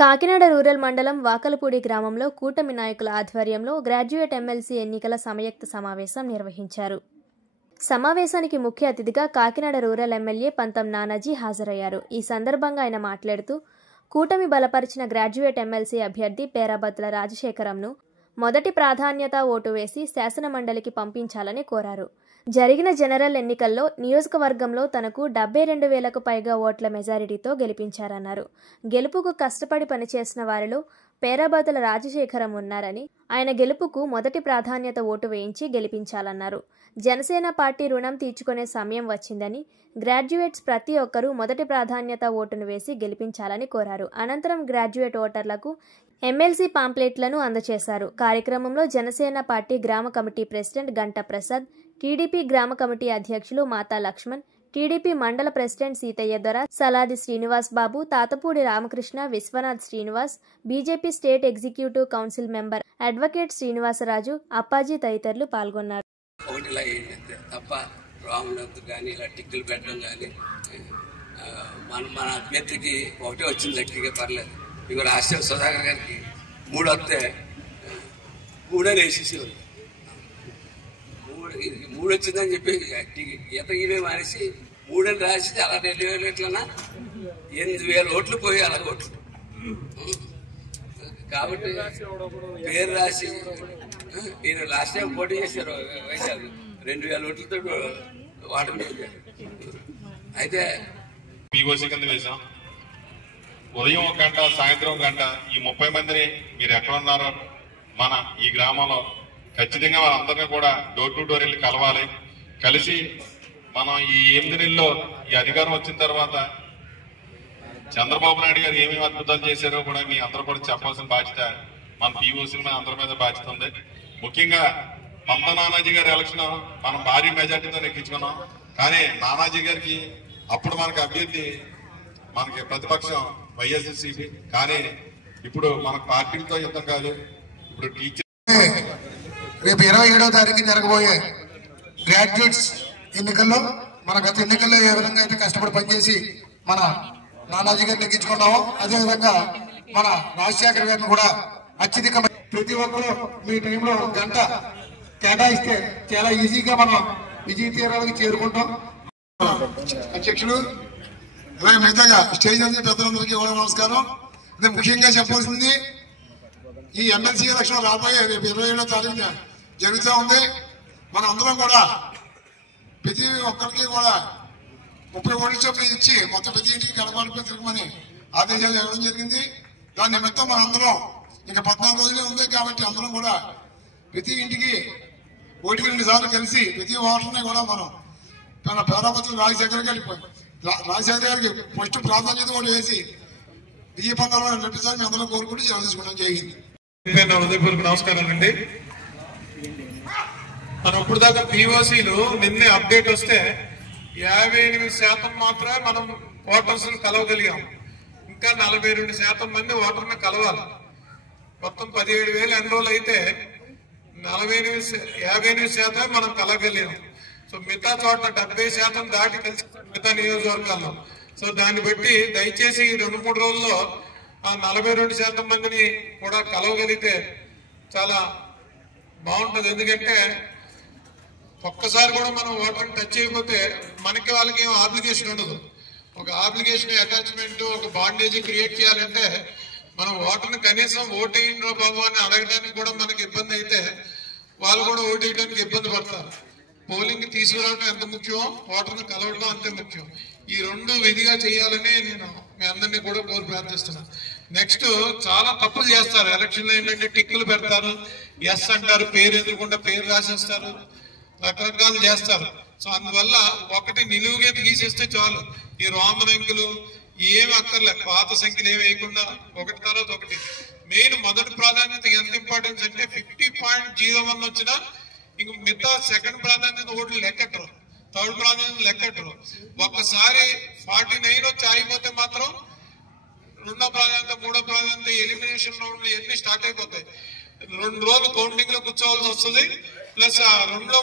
Kakinada rural మండలం వాకలపూడి గ్రామంలో కూటమి నాయకుల ఆధ్వర్యంలో గ్రాడ్యుయేట్ ఎమ్మెల్సీ ఎన్నికల సంయుక్త సమావేశం నిర్వహించారు. సమావేశానికి ముఖ్య అతిథిగా కాకినాడ రూరల్ ఎమ్మెల్యే పంతం నానాజీ హాజరయ్యారు. ఈ సందర్భంగా ఆయన మాట్లాడుతూ కూటమి బలపరిచిన గ్రాడ్యుయేట్ ఎమ్మెల్సీ అభ్యర్థి పేరాబత్తుల రాజశేఖరంను మొదటి ప్రాధాన్యత ఓటు వేసి శాసనమండలికి పంపించాలని కోరారు. జరిగిన జనరల్ ఎన్నికల్లో నియోజకవర్గంలో తనకు 72,000కు పైగా ఓట్ల మెజారిటీతో గెలిపించారన్నారు. గెలుపుకు కష్టపడి పనిచేసిన వారిలో పేరాబత్తుల రాజశేఖరం ఉన్నారని, ఆయన గెలుపుకు మొదటి ప్రాధాన్యత ఓటు వేయించి గెలిపించాలన్నారు. జనసేన పార్టీ రుణం తీర్చుకునే సమయం వచ్చిందని, గ్రాడ్యుయేట్స్ ప్రతి ఒక్కరూ మొదటి ప్రాధాన్యత ఓటును వేసి గెలిపించాలని కోరారు. అనంతరం గ్రాడ్యుయేట్ ఓటర్లకు ఎమ్మెల్సీ పాంప్లెట్లను అందజేశారు. కార్యక్రమంలో జనసేన పార్టీ గ్రామ committee president Ganta Prasad, TDP గ్రామ కమిటీ అధ్యక్షులు Mata Laxman, TDP mandal president Seetaiah Dora, Saladi Srinivas Babu, Tatapudi Ramakrishna, Viswanath Srinivas, BJP state executive council member advocate Srinivasaraju, Appaji తదితరులు పాల్గొన్నారు. మన అభ్యర్థికి ఒకటే వచ్చింది, లెక్కగా పర్లేదు. ఇక రాష్ట్ర సుధాకర్ గారికి 3 వస్తే 3 వేసేసేవారు. 3 వచ్చిందని చెప్పి ఈత ఇవే మానేసి 3 అని రాసి అలా 2,000 ఎట్లన్నా 8,000 ఓట్లు పోయి అలా ఓట్లు. కాబట్టి పేరు రాసి మీరు లాస్ట్ టైం పోటీ చేశారు వైశాఖ 2,000 ఓట్లతో వాడడం. అయితే పీఓసీ కింద వేసాం. ఉదయం 1 గంట, సాయంత్రం 1 గంట, ఈ 30 మందిని మీరు ఎక్కడ ఉన్నారో మన ఈ గ్రామంలో ఖచ్చితంగా వాళ్ళందరినీ కూడా డోర్ టు డోర్ వెళ్ళి కలవాలి. కలిసి మనం ఈ 8 నెలల్లో ఈ అధికారం వచ్చిన తర్వాత చంద్రబాబు నాయుడు గారు ఏమేమి అద్భుతాలు చేశారో కూడా మీ అందరూ కూడా చెప్పాల్సిన బాధ్యత మన పీఓసీ మీద అందరి మీద బాధ్యత ఉంది. ముఖ్యంగా పంతం నానాజీ గారి ఎలక్షన్ మనం భారీ మెజార్టీతో నెక్కించుకున్నాం. కానీ నానాజీ గారికి అప్పుడు మనకి అభ్యర్థి మనకి ప్రతిపక్షం వైఎస్ఆర్సీపీ. కానీ ఇప్పుడు మన పార్టీలతో యుద్ధం కాదు, ఇప్పుడు టీచర్ రేపు 27వ తారీఖు జరగబోయే గ్రాడ్యుయేట్స్ ఎన్నికల్లో మన గత ఎన్నికల్లో ఏ విధంగా అయితే కష్టపడి పనిచేసి మన నానాజీ గారిని ఎక్కించుకున్నామో అదేవిధంగా మన రాజశేఖర్ గారిని కూడా అత్యధిక ప్రతి ఒక్కరూ మీ టైంలో 1 గంట కేటాయిస్తే చాలా ఈజీగా మనం విజయ తీరాలకు చేరుకుంటాం. అధ్యక్షులు మిగతాగా స్టేజ్ నుంచి పెద్దలందరికీ కూడా నమస్కారం. ఇది ముఖ్యంగా చెప్పాల్సింది ఈ ఎమ్మెల్సీ ఎలక్షన్ రాబోయే రేపు 27వ తారీఖున జరుగుతూ ఉంది. మన అందరం కూడా ప్రతి ఒక్కరికి కూడా 30 ఓట్ల చొప్పున ఇచ్చి మొత్తం ప్రతి ఇంటికి కడపడిపై తిరగమని ఆదేశాలు ఇవ్వడం జరిగింది. దాని నిమిత్తం మన అందరం ఇంకా 14 రోజులే ఉంది కాబట్టి అందరం కూడా ప్రతి ఇంటికి 1-2 సార్లు కలిసి ప్రతి ఓటర్ని కూడా మనం మన పేరాబత్తుల రాజశేఖర్ గారికి ఫస్ట్ ప్రాధాన్యత కూడా వేసి విజయ పందాలు నడిపించాలని అందరం కోరుకుంటూ సెలవు తీసుకుంటాం. జరిగింది. హృదయపూర్వక నమస్కారం అండి. మనం ఇప్పుడు దాకా పీఓసీలు నిన్నే అప్డేట్ వస్తే 58% మాత్రమే మనం ఓటర్స్ కలవగలిగాం. ఇంకా 42% మంది ఓటర్ని కలవాలి. మొత్తం 17,000 ఎన్రోల్ అయితే 58% మనం కలవగలిగాం. సో మిగతా చోట 70% దాటి కలిసి మిగతా నియోజకవర్గాల్లో. సో దాన్ని బట్టి దయచేసి 2-3 రోజుల్లో ఆ 42% మందిని కూడా కలవగలిగితే చాలా బాగుంటుంది. ఎందుకంటే ఒక్కసారి కూడా మనం ఓటర్ని టచ్ చేయకపోతే మనకి వాళ్ళకి ఏం ఆబ్లిగేషన్ ఉండదు. ఒక ఆబ్లిగేషన్ అటాచ్మెంట్, ఒక బాండేజ్ క్రియేట్ చేయాలంటే మనం ఓటర్ని కనీసం ఓటేయండి బాబు అని అడగడానికి కూడా మనకి ఇబ్బంది అయితే వాళ్ళు కూడా ఓటేయడానికి ఇబ్బంది పడతారు. పోలింగ్ తీసుకురావడం ఎంత ముఖ్యం, ఓటర్ని కలవడం అంతే ముఖ్యం. ఈ 2 విధిగా చేయాలని నేను మీ అందరినీ కూడా కోరి ప్రార్థిస్తున్నాను. నెక్స్ట్ చాలా తప్పులు చేస్తారు ఎలక్షన్లో. ఏంటంటే టిక్కులు పెడతారు, ఎస్ అంటారు, పేరు ఎదురుకుండా పేరు రాసేస్తారు, రకరకాలు చేస్తారు. సో అందువల్ల ఒకటి నిలువుగా గీసేస్తే చాలు. ఈ రోమన్ అంకెలు ఏమి అక్కర్లే, పాత సంఖ్యలు ఏమి వేయకుండా ఒకటి తర్వాత ఒకటి. మెయిన్ మొదటి ప్రాధాన్యత ఎంత ఇంపార్టెన్స్ అంటే 50.01 వచ్చినా ఇంక మిగతా సెకండ్ ప్రాధాన్యత ఓట్లు లెక్కట్టరు, థర్డ్ ప్రాధాన్యత లెక్కట్టరు. ఒక్కసారి 49 వచ్చి ఆగిపోతే మాత్రం 2వ ప్రాధాన్యత, 3వ ప్రాధాన్యత, ఎలిమినేషన్ రౌండ్లు ఇవన్నీ స్టార్ట్ అయిపోతాయి. 2 రోజులు కౌంటింగ్ లో కూర్చోవాల్సి వస్తుంది. ప్లస్ 2-3